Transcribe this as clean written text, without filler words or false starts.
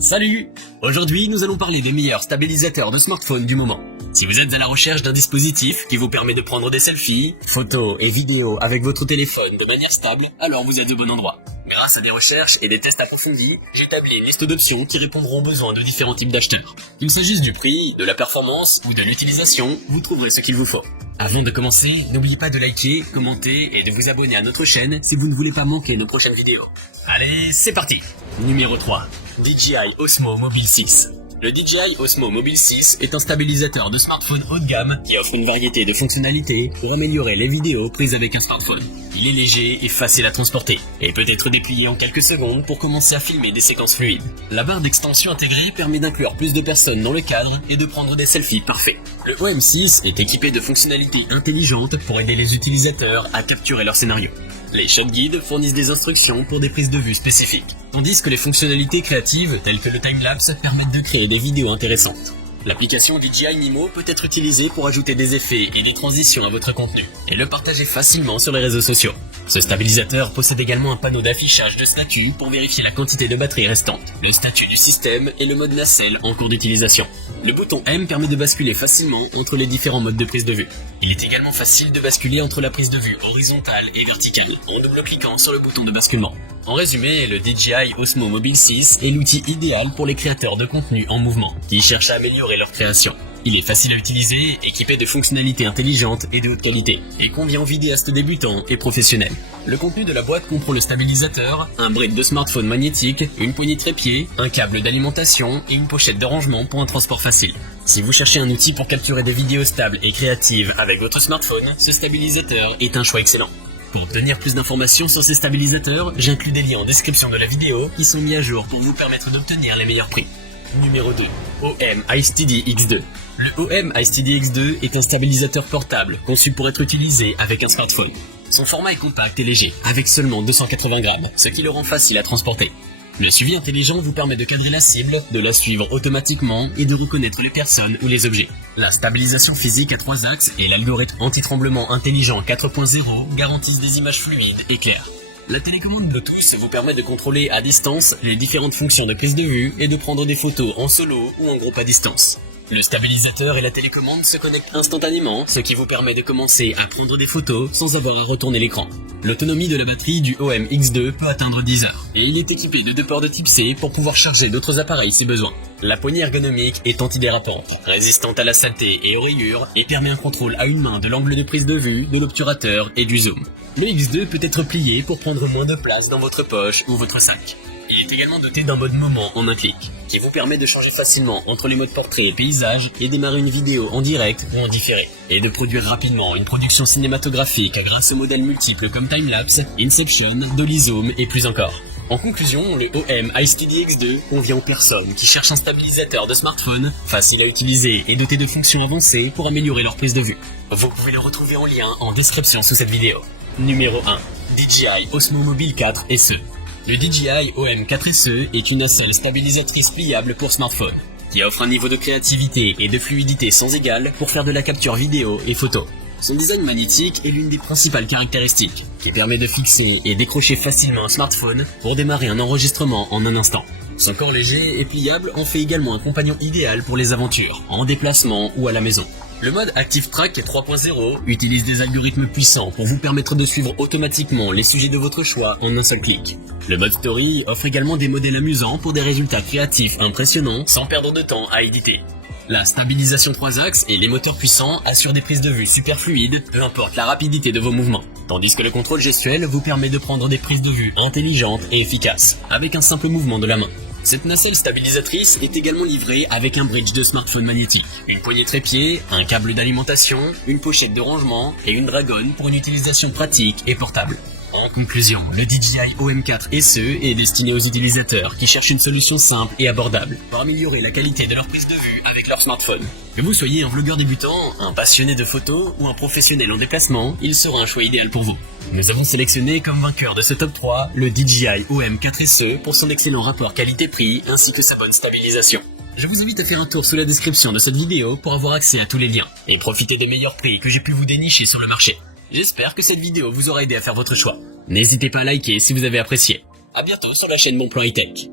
Salut! Aujourd'hui, nous allons parler des meilleurs stabilisateurs de smartphone du moment. Si vous êtes à la recherche d'un dispositif qui vous permet de prendre des selfies, photos et vidéos avec votre téléphone de manière stable, alors vous êtes au bon endroit. Grâce à des recherches et des tests approfondis, j'ai établi une liste d'options qui répondront aux besoins de différents types d'acheteurs. Qu'il s'agisse du prix, de la performance ou de l'utilisation, vous trouverez ce qu'il vous faut. Avant de commencer, n'oubliez pas de liker, commenter et de vous abonner à notre chaîne si vous ne voulez pas manquer nos prochaines vidéos. Allez, c'est parti! Numéro 3. DJI Osmo Mobile 6. Le DJI Osmo Mobile 6 est un stabilisateur de smartphone haut de gamme qui offre une variété de fonctionnalités pour améliorer les vidéos prises avec un smartphone. Il est léger et facile à transporter et peut être déplié en quelques secondes pour commencer à filmer des séquences fluides. La barre d'extension intégrée permet d'inclure plus de personnes dans le cadre et de prendre des selfies parfaits. Le OM6 est équipé de fonctionnalités intelligentes pour aider les utilisateurs à capturer leur scénario. Les shot guides fournissent des instructions pour des prises de vue spécifiques, tandis que les fonctionnalités créatives telles que le timelapse permettent de créer des vidéos intéressantes. L'application DJI Mimo peut être utilisée pour ajouter des effets et des transitions à votre contenu, et le partager facilement sur les réseaux sociaux. Ce stabilisateur possède également un panneau d'affichage de statut pour vérifier la quantité de batterie restante, le statut du système et le mode nacelle en cours d'utilisation. Le bouton M permet de basculer facilement entre les différents modes de prise de vue. Il est également facile de basculer entre la prise de vue horizontale et verticale en double-cliquant sur le bouton de basculement. En résumé, le DJI Osmo Mobile 6 est l'outil idéal pour les créateurs de contenu en mouvement qui cherchent à améliorer leur création. Il est facile à utiliser, équipé de fonctionnalités intelligentes et de haute qualité, et convient aux vidéastes débutants et professionnels. Le contenu de la boîte comprend le stabilisateur, un brick de smartphone magnétique, une poignée trépied, un câble d'alimentation et une pochette de rangement pour un transport facile. Si vous cherchez un outil pour capturer des vidéos stables et créatives avec votre smartphone, ce stabilisateur est un choix excellent. Pour obtenir plus d'informations sur ces stabilisateurs, j'inclus des liens en description de la vidéo qui sont mis à jour pour vous permettre d'obtenir les meilleurs prix. Numéro 2. OM iSteady X2. Le OM iSteady X2 est un stabilisateur portable conçu pour être utilisé avec un smartphone. Son format est compact et léger, avec seulement 280 grammes, ce qui le rend facile à transporter. Le suivi intelligent vous permet de cadrer la cible, de la suivre automatiquement et de reconnaître les personnes ou les objets. La stabilisation physique à 3 axes et l'algorithme anti-tremblement intelligent 4.0 garantissent des images fluides et claires. La télécommande Bluetooth vous permet de contrôler à distance les différentes fonctions de prise de vue et de prendre des photos en solo ou en groupe à distance. Le stabilisateur et la télécommande se connectent instantanément, ce qui vous permet de commencer à prendre des photos sans avoir à retourner l'écran. L'autonomie de la batterie du OM X2 peut atteindre 10 heures, et il est équipé de 2 ports de type C pour pouvoir charger d'autres appareils si besoin. La poignée ergonomique est antidérapante, résistante à la saleté et aux rayures, et permet un contrôle à une main de l'angle de prise de vue, de l'obturateur et du zoom. Le X2 peut être plié pour prendre moins de place dans votre poche ou votre sac. Il est également doté d'un mode moment en un clic, qui vous permet de changer facilement entre les modes portrait et paysage et démarrer une vidéo en direct ou en différé, et de produire rapidement une production cinématographique grâce aux modèles multiples comme Timelapse, Inception, Dolly Zoom et plus encore. En conclusion, le OM iSteady X2 convient aux personnes qui cherchent un stabilisateur de smartphone facile à utiliser et doté de fonctions avancées pour améliorer leur prise de vue. Vous pouvez le retrouver en lien en description sous cette vidéo. Numéro 1. DJI Osmo Mobile 4 SE. Le DJI OM4 SE est une nacelle stabilisatrice pliable pour smartphone, qui offre un niveau de créativité et de fluidité sans égal pour faire de la capture vidéo et photo. Son design magnétique est l'une des principales caractéristiques, qui permet de fixer et décrocher facilement un smartphone pour démarrer un enregistrement en un instant. Son corps léger et pliable en fait également un compagnon idéal pour les aventures, en déplacement ou à la maison. Le mode Active Track 3.0 utilise des algorithmes puissants pour vous permettre de suivre automatiquement les sujets de votre choix en un seul clic. Le mode Story offre également des modèles amusants pour des résultats créatifs impressionnants sans perdre de temps à éditer. La stabilisation 3 axes et les moteurs puissants assurent des prises de vue super fluides, peu importe la rapidité de vos mouvements. Tandis que le contrôle gestuel vous permet de prendre des prises de vue intelligentes et efficaces, avec un simple mouvement de la main. Cette nacelle stabilisatrice est également livrée avec un bridge de smartphone magnétique, une poignée trépied, un câble d'alimentation, une pochette de rangement et une dragonne pour une utilisation pratique et portable. En conclusion, le DJI OM4 SE est destiné aux utilisateurs qui cherchent une solution simple et abordable pour améliorer la qualité de leur prise de vue avec leur smartphone. Que vous soyez un vlogueur débutant, un passionné de photos ou un professionnel en déplacement, il sera un choix idéal pour vous. Nous avons sélectionné comme vainqueur de ce top 3 le DJI OM4 SE pour son excellent rapport qualité-prix ainsi que sa bonne stabilisation. Je vous invite à faire un tour sous la description de cette vidéo pour avoir accès à tous les liens et profiter des meilleurs prix que j'ai pu vous dénicher sur le marché. J'espère que cette vidéo vous aura aidé à faire votre choix. N'hésitez pas à liker si vous avez apprécié. À bientôt sur la chaîne Bon Plan High Tech.